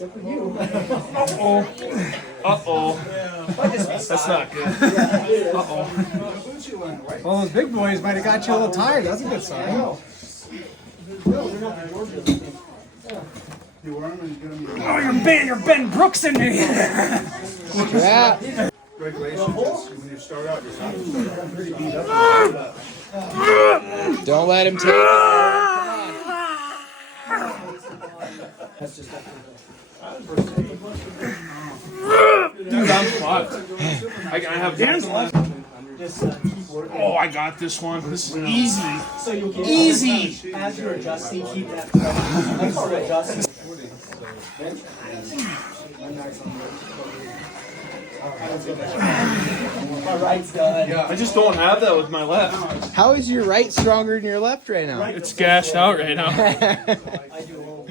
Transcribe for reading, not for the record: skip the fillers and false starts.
Uh-oh. Uh-oh. That's not good. Uh-oh. Well, those big boys might have got you a little tired. That's a good sign. Oh, you're Ben Brooks in me. Strap. Regulations is when you start out, you're pretty beat up. Don't let him take it. Dude, I'm fucked. I have this one. Oh, I got this one. This is easy. So you can Easy. as you're adjusting, keep that pressure. As you're adjusting. My right's done. I just don't have that with my left. How is your right stronger than your left right now? It's gashed out right now. I do